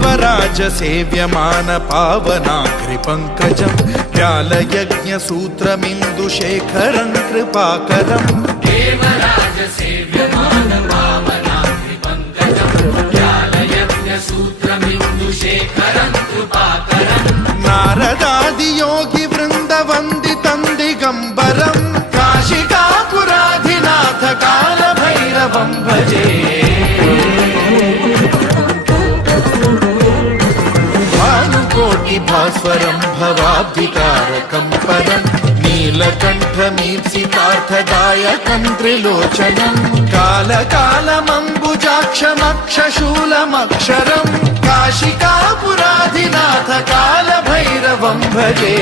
देवराज सेव्यमान पावनाग्रिपङ्कजं व्यालयज्ञसूत्रमिन्दुशेखरं कृपाकरं देवराज सेव्यमान पावनाग्रिपङ्कजं व्यालयज्ञसूत्रमिन्दुशेखरं कृपाकरं नारदादियोगि वृन्दवन्दितं दिगम्बरं काशिकापुराधिनाथ कालभैरवं भजे भास्वरं भवाब्धिकारकं परं नीलकण्ठमीप्सितार्थदायकं त्रिलोचनं कालकालमम्बुजाक्षमक्षशूलमक्षरं काशिकापुराधिनाथ कालभैरवं भजे।